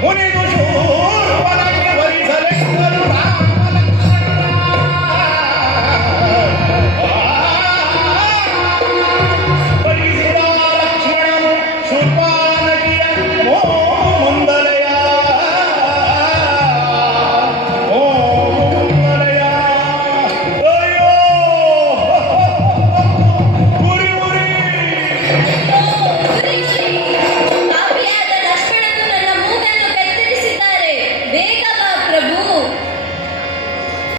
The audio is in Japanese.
骨の表